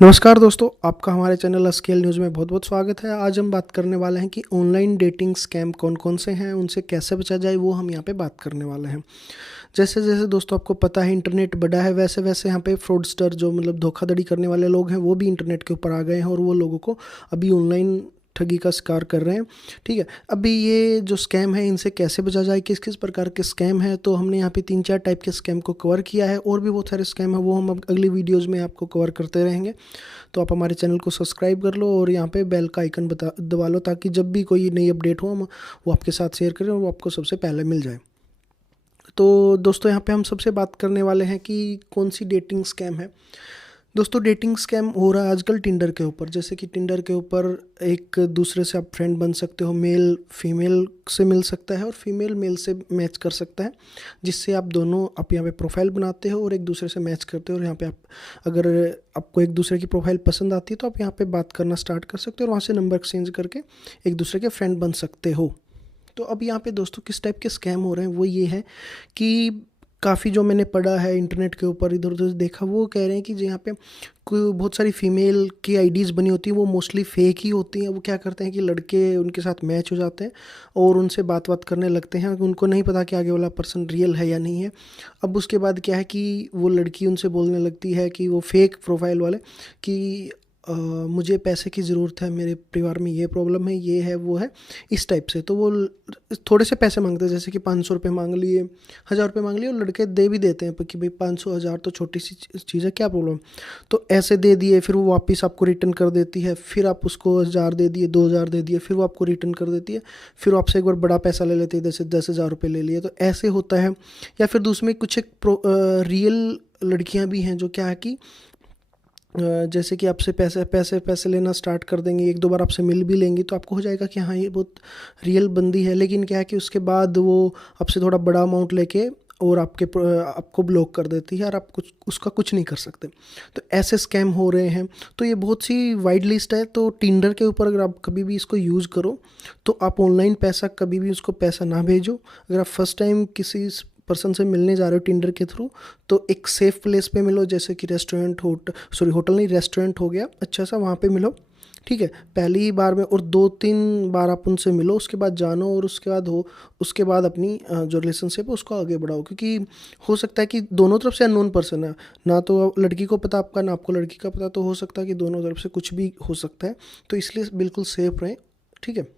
नमस्कार दोस्तों, आपका हमारे चैनल स्केल न्यूज़ में बहुत बहुत स्वागत है। आज हम बात करने वाले हैं कि ऑनलाइन डेटिंग स्कैम कौन कौन से हैं, उनसे कैसे बचा जाए, वो हम यहाँ पे बात करने वाले हैं। जैसे जैसे दोस्तों आपको पता है इंटरनेट बड़ा है, वैसे वैसे यहाँ पे फ्रॉडस्टर जो मतलब धोखाधड़ी करने वाले लोग हैं वो भी इंटरनेट के ऊपर आ गए हैं और वो लोगों को अभी ऑनलाइन ठगी का शिकार कर रहे हैं। ठीक है, अभी ये जो स्कैम है इनसे कैसे बचा जाए, किस किस प्रकार के स्कैम है, तो हमने यहाँ पे 3-4 टाइप के स्कैम को कवर किया है। और भी बहुत सारे स्कैम है वो हम अब अगली वीडियोज़ में आपको कवर करते रहेंगे। तो आप हमारे चैनल को सब्सक्राइब कर लो और यहाँ पे बेल का आइकन दबा लो, ताकि जब भी कोई नई अपडेट हो हम वो आपके साथ शेयर करें और वो आपको सबसे पहले मिल जाए। तो दोस्तों यहाँ पे हम सबसे बात करने वाले हैं कि कौन सी डेटिंग स्कैम है। दोस्तों डेटिंग स्कैम हो रहा है आजकल टिंडर के ऊपर। जैसे कि टिंडर के ऊपर एक दूसरे से आप फ्रेंड बन सकते हो, मेल फीमेल से मिल सकता है और फीमेल मेल से मैच कर सकता है, जिससे आप दोनों आप यहाँ पे प्रोफाइल बनाते हो और एक दूसरे से मैच करते हो। और यहाँ पे आप अगर आपको एक दूसरे की प्रोफाइल पसंद आती है तो आप यहाँ पे बात करना स्टार्ट कर सकते हो और वहाँ से नंबर एक्सचेंज करके एक दूसरे के फ्रेंड बन सकते हो। तो अब यहाँ पे दोस्तों किस टाइप के स्कैम हो रहे हैं वो ये है कि काफ़ी जो मैंने पढ़ा है इंटरनेट के ऊपर, इधर उधर देखा, वो कह रहे हैं कि जो यहाँ पे कोई बहुत सारी फीमेल की आईडीज़ बनी होती हैं वो मोस्टली फेक ही होती हैं। वो क्या करते हैं कि लड़के उनके साथ मैच हो जाते हैं और उनसे बात करने लगते हैं। उनको नहीं पता कि आगे वाला पर्सन रियल है या नहीं है। अब उसके बाद क्या है कि वो लड़की उनसे बोलने लगती है कि वो फेक प्रोफाइल वाले कि मुझे पैसे की ज़रूरत है, मेरे परिवार में ये प्रॉब्लम है, ये है वो है, इस टाइप से। तो वो थोड़े से पैसे मांगते हैं, जैसे कि 500 रुपये मांग लिए, 1000 रुपये मांग लिए, और लड़के दे भी देते हैं कि भाई 500 1000 तो छोटी सी चीज़ है, क्या प्रॉब्लम। तो ऐसे दे दिए, फिर वो वापस आपको रिटर्न कर देती है। फिर आप उसको 1000 दे दिए, 2000 दे दिए, फिर वो आपको रिटर्न कर देती है। फिर वो आपसे एक बार बड़ा पैसा ले लेती है, जैसे 10,000 रुपये ले लिए। तो ऐसे होता है। या फिर दूसरे कुछ एक रियल लड़कियां भी हैं जो क्या है कि जैसे कि आपसे पैसे पैसे पैसे लेना स्टार्ट कर देंगी, एक दो बार आपसे मिल भी लेंगी तो आपको हो जाएगा कि हाँ ये बहुत रियल बंदी है। लेकिन क्या है कि उसके बाद वो आपसे थोड़ा बड़ा अमाउंट लेके और आपको ब्लॉक कर देती है और आप कुछ उसका कुछ नहीं कर सकते। तो ऐसे स्कैम हो रहे हैं। तो ये बहुत सी वाइड लिस्ट है। तो टिंडर के ऊपर अगर आप कभी भी इसको यूज़ करो तो आप ऑनलाइन पैसा कभी भी उसको पैसा ना भेजो। अगर आप फर्स्ट टाइम किसी पर्सन से मिलने जा रहे हो टिंडर के थ्रू, तो एक सेफ प्लेस पे मिलो, जैसे कि रेस्टोरेंट, होटल नहीं, रेस्टोरेंट हो गया अच्छा सा, वहाँ पे मिलो। ठीक है, पहली ही बार में, और 2-3 बार आप उनसे मिलो, उसके बाद जानो और उसके बाद अपनी जो रिलेशनशिप है उसको आगे बढ़ाओ। क्योंकि हो सकता है कि दोनों तरफ से अननोन पर्सन है, ना तो लड़की को पता आपका, ना आपको लड़की का पता। तो हो सकता है कि दोनों तरफ से कुछ भी हो सकता है। तो इसलिए बिल्कुल सेफ रहें। ठीक है,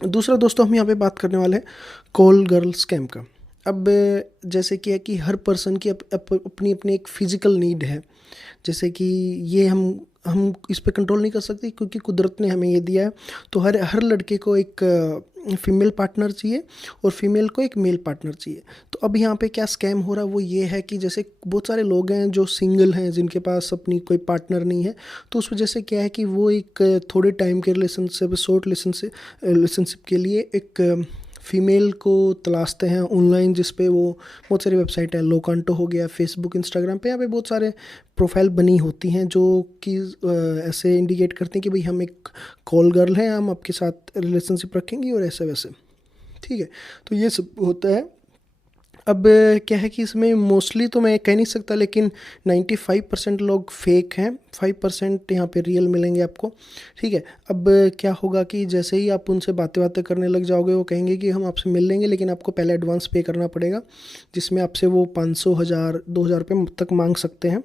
दूसरा दोस्तों हम यहाँ पे बात करने वाले हैं कॉल गर्ल स्कैम का। अब जैसे कि है कि हर पर्सन की अपनी अपनी एक फिजिकल नीड है। जैसे कि ये हम इस पे कंट्रोल नहीं कर सकते क्योंकि कुदरत ने हमें ये दिया है। तो हर हर लड़के को एक फीमेल पार्टनर चाहिए और फीमेल को एक मेल पार्टनर चाहिए। तो अब यहाँ पे क्या स्कैम हो रहा है वो ये है कि जैसे बहुत सारे लोग हैं जो सिंगल हैं, जिनके पास अपनी कोई पार्टनर नहीं है। तो उस वजह से क्या है कि वो एक थोड़े टाइम के रिलेशनशिप, शॉर्ट रिलेशनशिप के लिए एक फ़ीमेल को तलाशते हैं ऑनलाइन, जिस पे वो बहुत सारी वेबसाइट है, लोकांटो हो गया, फेसबुक, इंस्टाग्राम पे। यहाँ पे बहुत सारे प्रोफाइल बनी होती हैं जो कि ऐसे इंडिकेट करते हैं कि भाई हम एक कॉल गर्ल हैं, हम आपके साथ रिलेशनशिप रखेंगे और ऐसे वैसे। ठीक है, तो ये सब होता है। अब क्या है कि इसमें मोस्टली तो मैं कह नहीं सकता, लेकिन 95% लोग फेक हैं, 5% यहाँ पे रियल मिलेंगे आपको। ठीक है, अब क्या होगा कि जैसे ही आप उनसे बातें करने लग जाओगे, वो कहेंगे कि हम आपसे मिल लेंगे, लेकिन आपको पहले एडवांस पे करना पड़ेगा, जिसमें आपसे वो 500 1000 2000 रुपये तक मांग सकते हैं।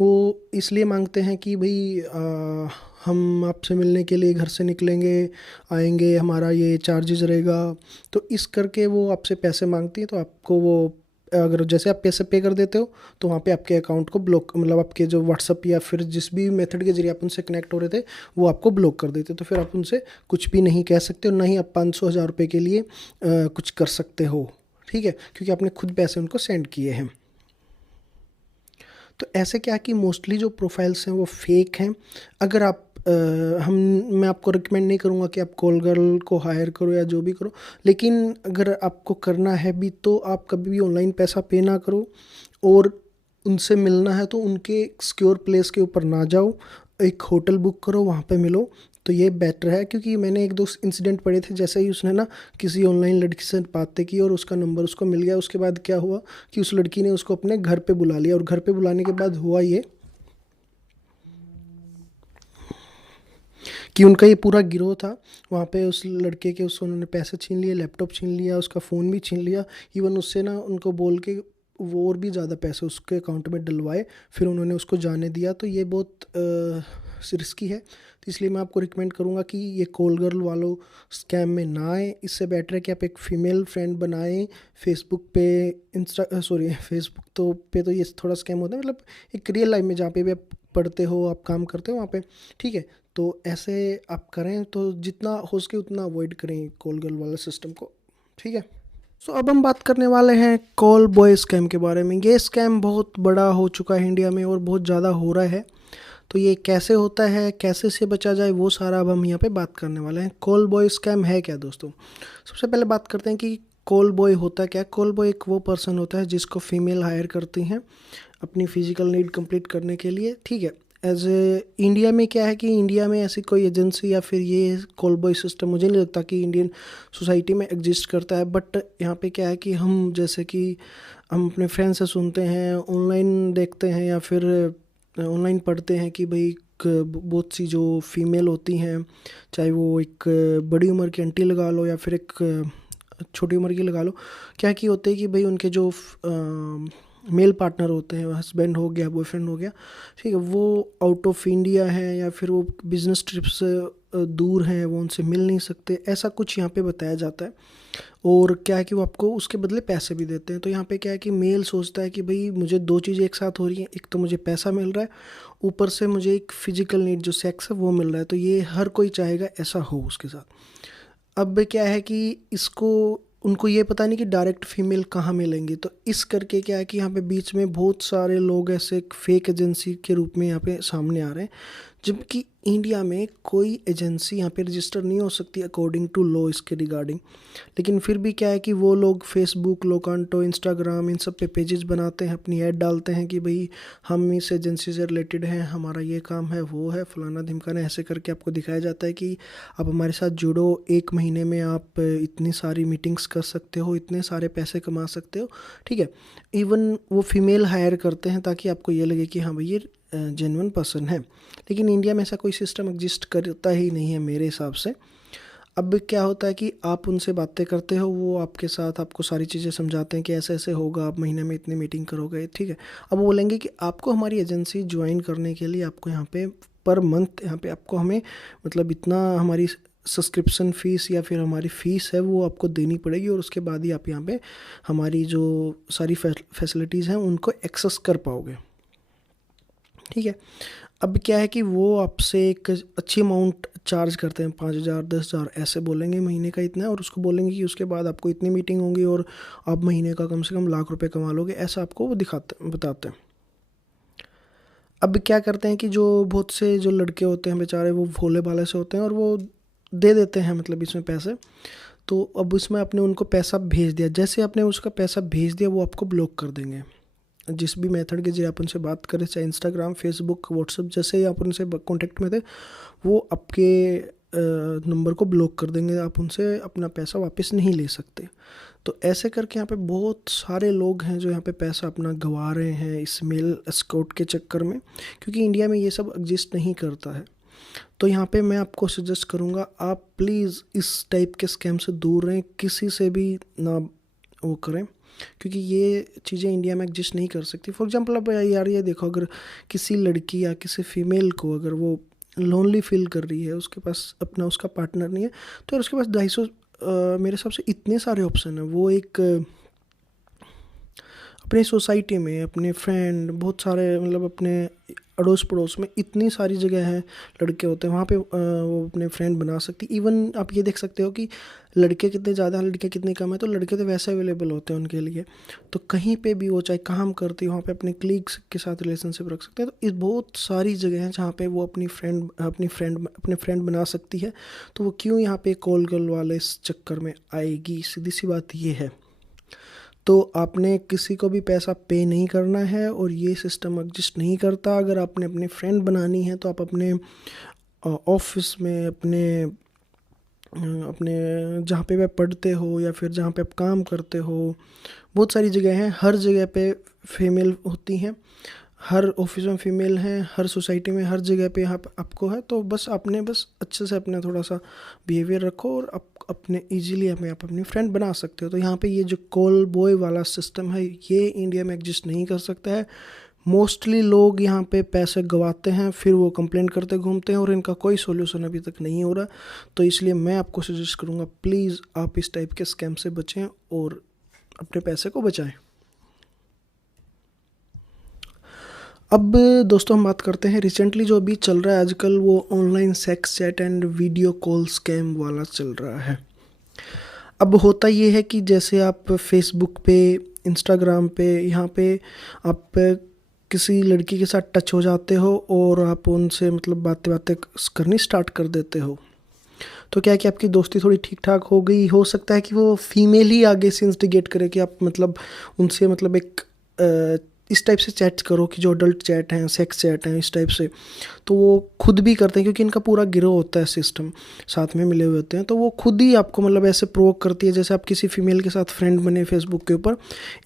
वो इसलिए मांगते हैं कि भाई हम आपसे मिलने के लिए घर से निकलेंगे, आएंगे, हमारा ये चार्जेस रहेगा। तो इस करके वो आपसे पैसे मांगती है। तो आपको वो, अगर जैसे आप पैसे पे कर देते हो तो वहाँ पे आपके अकाउंट को ब्लॉक, मतलब आपके जो व्हाट्सअप या फिर जिस भी मेथड के जरिए आप उनसे कनेक्ट हो रहे थे वो आपको ब्लॉक कर देते। तो फिर आप उनसे कुछ भी नहीं कह सकते और ना ही आप 500 1000 रुपये के लिए कुछ कर सकते हो। ठीक है, क्योंकि आपने खुद पैसे उनको सेंड किए हैं। तो ऐसे क्या कि मोस्टली जो प्रोफाइल्स हैं वो फेक हैं। अगर आप मैं आपको रिकमेंड नहीं करूँगा कि आप कॉल गर्ल को हायर करो या जो भी करो, लेकिन अगर आपको करना है भी तो आप कभी भी ऑनलाइन पैसा पे ना करो। और उनसे मिलना है तो उनके सिक्योर प्लेस के ऊपर ना जाओ, एक होटल बुक करो, वहाँ पे मिलो, तो ये बेटर है, क्योंकि मैंने एक दो इंसिडेंट पढ़े थे, जैसे ही उसने ना किसी ऑनलाइन लड़की से बातें की और उसका नंबर उसको मिल गया, उसके बाद क्या हुआ कि उस लड़की ने उसको अपने घर पे बुला लिया, और घर पे बुलाने के बाद हुआ ये कि उनका ये पूरा गिरोह था वहाँ पे। उस लड़के के उससे उन्होंने पैसे छीन लिए, लैपटॉप छीन लिया, उसका फ़ोन भी छीन लिया। इवन उससे ना उनको बोल के वो और भी ज़्यादा पैसे उसके अकाउंट में डलवाए, फिर उन्होंने उसको जाने दिया। तो ये बहुत रिस्की है, तो इसलिए मैं आपको रिकमेंड करूँगा कि ये कॉल गर्ल वालों स्कैम में ना आए। इससे बेटर है कि आप एक फ़ीमेल फ्रेंड बनाएं फेसबुक पे, फेसबुक तो ये थोड़ा स्कैम होता है, मतलब एक रियल लाइफ में जहाँ पे भी आप पढ़ते हो, आप काम करते हो वहाँ पे, ठीक है। तो ऐसे आप करें, तो जितना हो सके उतना अवॉइड करें कॉल गर्ल वाले सिस्टम को, ठीक है। सो अब हम बात करने वाले हैं कॉल बॉय स्कैम के बारे में। ये स्कैम बहुत बड़ा हो चुका है इंडिया में और बहुत ज़्यादा हो रहा है। तो ये कैसे होता है, कैसे से बचा जाए, वो सारा अब हम यहाँ पे बात करने वाले हैं। कॉल बॉय स्कैम है क्या दोस्तों? सबसे पहले बात करते हैं कि कॉल बॉय होता क्या है। कॉल बॉय एक वो पर्सन होता है जिसको फीमेल हायर करती हैं अपनी फिजिकल नीड कंप्लीट करने के लिए, ठीक है। एज ए इंडिया में क्या है कि इंडिया में ऐसी कोई एजेंसी या फिर ये कॉल बॉय सिस्टम मुझे नहीं लगता कि इंडियन सोसाइटी में एग्जिस्ट करता है। बट यहाँ पे क्या है कि हम जैसे कि हम अपने फ्रेंड से सुनते हैं, ऑनलाइन देखते हैं या फिर ऑनलाइन पढ़ते हैं कि भाई बहुत सी जो फीमेल होती हैं, चाहे वो एक बड़ी उम्र की आंटी लगा लो या फिर एक छोटी उम्र की लगा लो, क्या की होते हैं कि भाई उनके जो मेल पार्टनर होते हैं, हस्बैंड हो गया, बॉयफ्रेंड हो गया, ठीक है, वो आउट ऑफ इंडिया है या फिर वो बिजनेस ट्रिप से दूर हैं, वो उनसे मिल नहीं सकते, ऐसा कुछ यहाँ पे बताया जाता है। और क्या है कि वो आपको उसके बदले पैसे भी देते हैं। तो यहाँ पे क्या है कि मेल सोचता है कि भाई मुझे दो चीज़ें एक साथ हो रही हैं, एक तो मुझे पैसा मिल रहा है, ऊपर से मुझे एक फिजिकल नीड जो सेक्स है वो मिल रहा है। तो ये हर कोई चाहेगा ऐसा हो उसके साथ। अब क्या है कि इसको उनको ये पता नहीं कि डायरेक्ट फीमेल कहाँ मिलेंगी, तो इस करके क्या है कि यहाँ पे बीच में बहुत सारे लोग ऐसे एक फेक एजेंसी के रूप में यहाँ पे सामने आ रहे हैं, जबकि इंडिया में कोई एजेंसी यहाँ पे रजिस्टर नहीं हो सकती अकॉर्डिंग टू लॉ इसके रिगार्डिंग। लेकिन फिर भी क्या है कि वो लोग फेसबुक, लोकांटो, इंस्टाग्राम, इन सब पे पेजेस बनाते हैं, अपनी ऐड डालते हैं कि भाई हम इस एजेंसी से रिलेटेड हैं, हमारा ये काम है, वो है फलाना ढिमकाना, ऐसे करके आपको दिखाया जाता है कि आप हमारे साथ जुड़ो, 1 महीने में आप इतनी सारी मीटिंग्स कर सकते हो, इतने सारे पैसे कमा सकते हो, ठीक है। इवन वो फीमेल हायर करते हैं ताकि आपको ये लगे कि हाँ भाई ये जेन्युइन पर्सन है। लेकिन इंडिया में ऐसा कोई सिस्टम एग्जिस्ट करता ही नहीं है मेरे हिसाब से। अब क्या होता है कि आप उनसे बातें करते हो, वो आपके साथ आपको सारी चीज़ें समझाते हैं कि ऐसे ऐसे होगा, आप महीने में इतनी मीटिंग करोगे, ठीक है। अब वो बोलेंगे कि आपको हमारी एजेंसी ज्वाइन करने के लिए आपको यहाँ पे पर मंथ यहाँ पे आपको हमें मतलब इतना हमारी सब्सक्रिप्शन फ़ीस या फिर हमारी फ़ीस है वो आपको देनी पड़ेगी, और उसके बाद ही आप यहाँ पे हमारी जो सारी फैसिलिटीज़ हैं उनको एक्सेस कर पाओगे, ठीक है। अब क्या है कि वो आपसे एक अच्छी अमाउंट चार्ज करते हैं, 5,000 10,000 ऐसे बोलेंगे महीने का इतना है, और उसको बोलेंगे कि उसके बाद आपको इतनी मीटिंग होंगी और आप महीने का कम से कम लाख रुपए कमा लोगे, ऐसा आपको वो बताते हैं। अब क्या करते हैं कि जो बहुत से जो लड़के होते हैं बेचारे, वो भोले भाले से होते हैं और वो दे देते हैं मतलब इसमें पैसे। तो अब उसमें आपने उनको पैसा भेज दिया, जैसे आपने उसका पैसा भेज दिया वो आपको ब्लॉक कर देंगे। जिस भी मेथड के जरिए आप उनसे बात करें, चाहे इंस्टाग्राम, फेसबुक, व्हाट्सएप, जैसे ही आप उनसे कॉन्टेक्ट में थे, वो आपके नंबर को ब्लॉक कर देंगे, आप उनसे अपना पैसा वापस नहीं ले सकते। तो ऐसे करके यहाँ पे बहुत सारे लोग हैं जो यहाँ पे पैसा अपना गंवा रहे हैं इस मेल एस्कॉर्ट के चक्कर में, क्योंकि इंडिया में ये सब एग्जिस्ट नहीं करता है। तो यहाँ पे मैं आपको सजेस्ट करूँगा, आप प्लीज़ इस टाइप के स्कैम से दूर रहें, किसी से भी ना वो करें, क्योंकि ये चीज़ें इंडिया में एग्जिस्ट नहीं कर सकती। फॉर एग्जांपल अब यार ये देखो, अगर किसी लड़की या किसी फीमेल को अगर वो लोनली फील कर रही है, उसके पास अपना उसका पार्टनर नहीं है, तो यार उसके पास 250 मेरे हिसाब से इतने सारे ऑप्शन हैं। वो एक अपने सोसाइटी में अपने फ्रेंड बहुत सारे, मतलब अपने अड़ोस पड़ोस में इतनी सारी जगह है, लड़के होते हैं वहाँ पे वो अपने फ्रेंड बना सकती। इवन आप ये देख सकते हो कि लड़के कितने ज़्यादा लड़के कितने कम है, तो लड़के तो वैसे अवेलेबल होते हैं उनके लिए। तो कहीं पे भी वो चाहे काम करती हो, वहाँ पे अपने क्लीग्स के साथ रिलेशनशिप रख सकते हैं। तो इस बहुत सारी जगह हैं जहाँ पे वो अपने फ्रेंड बना सकती है। तो वो क्यों यहाँ पे कॉल गर्ल वाले इस चक्कर में आएगी, सीधी सी बात ये है। तो आपने किसी को भी पैसा पे नहीं करना है, और ये सिस्टम एग्जिस्ट नहीं करता। अगर आपने अपनी फ्रेंड बनानी है तो आप अपने ऑफिस में, अपने जहाँ पे आप पढ़ते हो या फिर जहाँ पे आप काम करते हो, बहुत सारी जगह हैं, हर जगह पे फीमेल होती हैं, हर ऑफिस में फीमेल हैं, हर सोसाइटी में, हर जगह पे यहाँ पे आपको है। तो बस आपने बस अच्छे से अपना थोड़ा सा बिहेवियर रखो और अपने इजीली आप अपनी फ्रेंड बना सकते हो। तो यहाँ पे ये जो कॉल बॉय वाला सिस्टम है ये इंडिया में एग्जिस्ट नहीं कर सकता है। मोस्टली लोग यहाँ पे पैसे गंवाते हैं, फिर वो कंप्लेंट करते घूमते हैं और इनका कोई सोल्यूशन अभी तक नहीं हो रहा। तो इसलिए मैं आपको सजेस्ट करूँगा, प्लीज़ आप इस टाइप के स्कैम से बचें और अपने पैसे को बचाएं। अब दोस्तों हम बात करते हैं रिसेंटली जो अभी चल रहा है आजकल, वो online sex chat and video call scam वाला चल रहा है। अब होता ये है कि जैसे आप फेसबुक पे, इंस्टाग्राम पे, यहाँ पे आप किसी लड़की के साथ टच हो जाते हो और आप उनसे मतलब बातें बातें करनी स्टार्ट कर देते हो। तो क्या है कि आपकी दोस्ती थोड़ी ठीक ठाक हो गई, हो सकता है कि वो फीमेल ही आगे से इंस्टिगेट करे कि आप मतलब उनसे मतलब एक इस टाइप से चैट्स करो कि जो अडल्ट चैट हैं, सेक्स चैट हैं, इस टाइप से। तो वो खुद भी करते हैं क्योंकि इनका पूरा गिरोह होता है, सिस्टम साथ में मिले हुए होते हैं। तो वो खुद ही आपको मतलब ऐसे प्रोवोक करती है, जैसे आप किसी फीमेल के साथ फ्रेंड बने फेसबुक के ऊपर,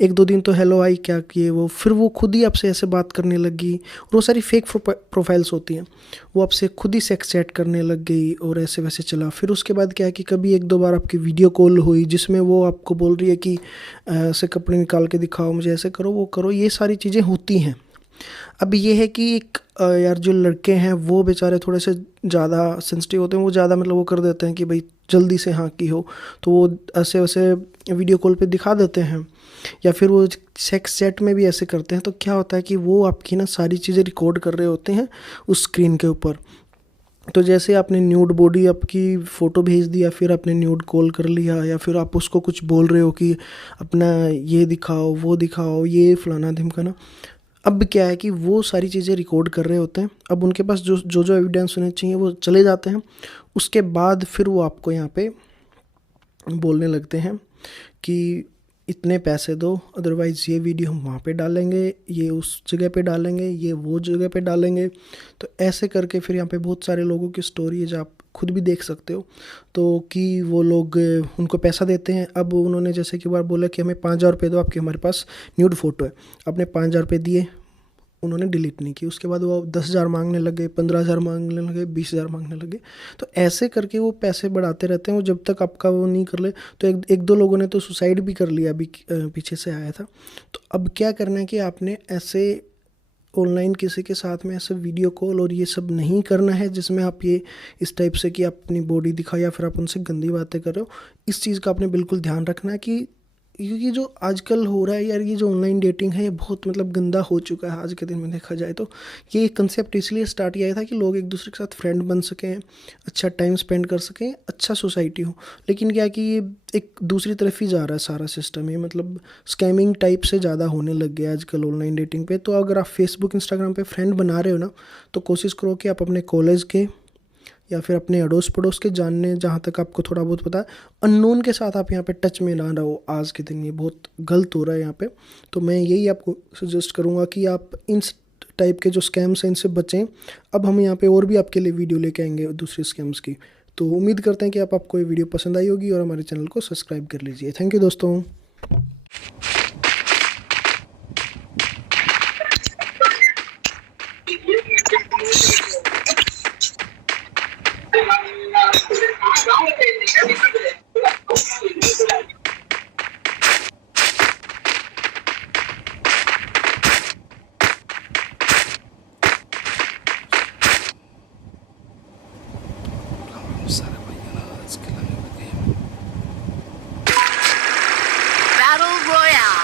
एक दो दिन तो हेलो हाई क्या किए वो, फिर वो खुद ही आपसे ऐसे बात करने लगी। और वो सारी फेक प्रोफाइल्स होती हैं, वो आपसे खुद ही सेक्स चैट करने लग गई और ऐसे वैसे चला। फिर उसके बाद क्या है कि कभी एक दो बार आपकी वीडियो कॉल हुई जिसमें वो आपको बोल रही है कि ऐसे कपड़े निकाल के दिखाओ मुझे, ऐसे करो वो करो, ये सारी चीज़ें होती हैं। अब ये है कि एक यार जो लड़के हैं वो बेचारे थोड़े से ज़्यादा सेंसिटिव होते हैं, वो ज़्यादा मतलब वो कर देते हैं कि भाई जल्दी से हाँ की हो, तो वो ऐसे वैसे वीडियो कॉल पे दिखा देते हैं। या फिर वो सेक्स चैट में भी ऐसे करते हैं। तो क्या होता है कि वो आपकी ना सारी चीज़ें रिकॉर्ड कर रहे होते हैं उस स्क्रीन के ऊपर। तो जैसे आपने न्यूड बॉडी आपकी फ़ोटो भेज दिया, फिर आपने न्यूड कॉल कर लिया, या फिर आप उसको कुछ बोल रहे हो कि अपना ये दिखाओ वो दिखाओ, ये फलाना ढिमकाना। अब क्या है कि वो सारी चीज़ें रिकॉर्ड कर रहे होते हैं। अब उनके पास जो जो जो एविडेंस होने चाहिए वो चले जाते हैं। उसके बाद फिर वो आपको यहाँ पे बोलने लगते हैं कि इतने पैसे दो, अदरवाइज़ ये वीडियो हम वहाँ पे डालेंगे, ये उस जगह पे डालेंगे, ये वो जगह पे डालेंगे। तो ऐसे करके फिर यहाँ पे बहुत सारे लोगों की स्टोरी है जो आप खुद भी देख सकते हो। तो कि वो लोग उनको पैसा देते हैं। अब उन्होंने जैसे कि बार बोला कि हमें 5,000 रुपये दो, आपके हमारे पास न्यूड फ़ोटो है। आपने 5,000 रुपये दिए, उन्होंने डिलीट नहीं की। उसके बाद वो 10,000 मांगने लगे, 15,000 मांगने लगे, 20,000 मांगने लगे। तो ऐसे करके वो पैसे बढ़ाते रहते हैं। वो जब तक आपका वो नहीं कर ले। तो एक दो लोगों ने तो सुसाइड भी कर लिया, अभी पीछे से आया था। तो अब क्या करना है कि आपने ऐसे ऑनलाइन किसी के साथ में ऐसे वीडियो कॉल और ये सब नहीं करना है जिसमें आप ये इस टाइप से कि आप अपनी बॉडी दिखाओ या फिर आप उनसे गंदी बातें कर रहे हो। इस चीज़ का आपने बिल्कुल ध्यान रखना है कि क्योंकि जो आजकल हो रहा है यार, ये जो ऑनलाइन डेटिंग है ये बहुत मतलब गंदा हो चुका है आज के दिन में देखा जाए तो। ये कंसेप्ट इसलिए स्टार्ट किया था कि लोग एक दूसरे के साथ फ्रेंड बन सकें, अच्छा टाइम स्पेंड कर सकें, अच्छा सोसाइटी हो। लेकिन क्या है कि ये एक दूसरी तरफ ही जा रहा है सारा सिस्टम। ये मतलब स्कैमिंग टाइप से ज़्यादा होने लग गया आजकल ऑनलाइन डेटिंग पे। तो अगर आप फेसबुक इंस्टाग्राम पे फ्रेंड बना रहे हो ना, तो कोशिश करो कि आप अपने कॉलेज के या फिर अपने अड़ोस पड़ोस के जानने, जहाँ तक आपको थोड़ा बहुत पता है, अननोन के साथ आप यहाँ पे टच में ना रहो। आज के दिन ये बहुत गलत हो रहा है यहाँ पे। तो मैं यही आपको सजेस्ट करूँगा कि आप इन टाइप के जो स्कैम्स हैं इनसे बचें। अब हम यहाँ पे और भी आपके लिए वीडियो लेके आएंगे दूसरे स्कैम्स की। तो उम्मीद करते हैं कि आपको ये वीडियो पसंद आई होगी और हमारे चैनल को सब्सक्राइब कर लीजिए। थैंक यू दोस्तों। Battle Royale.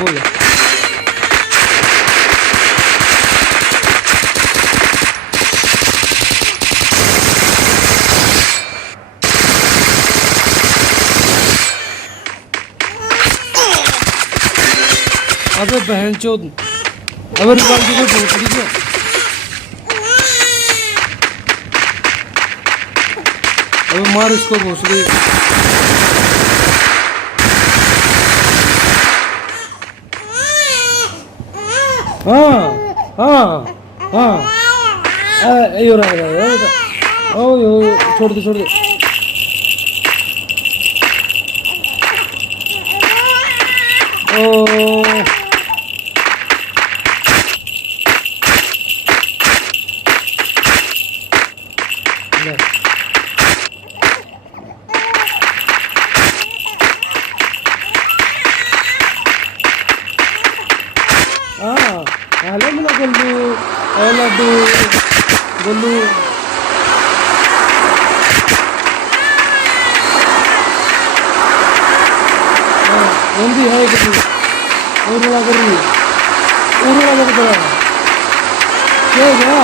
फुल। अबे बहन चोद, अबे रिकॉर्ड की कोई भोसड़ी है। अबे मार इसको भोसड़ी। हाँ हाँ हाँ, यो रहा ओ यो, छोड़ दे छोड़ दे। ओ ले। हाँ हेलो मेरा गुल्लू, ओ लड्डू गुल्लू। हिंदी है गुल्लू, और वाला कर रही है, और वाला कर रहा है। क्या हो गया?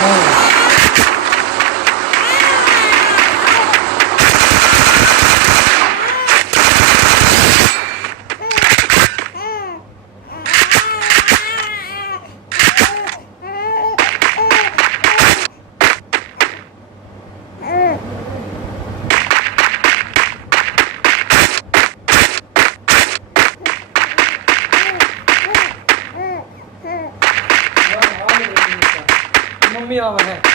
हाँ मम्मी आवा है।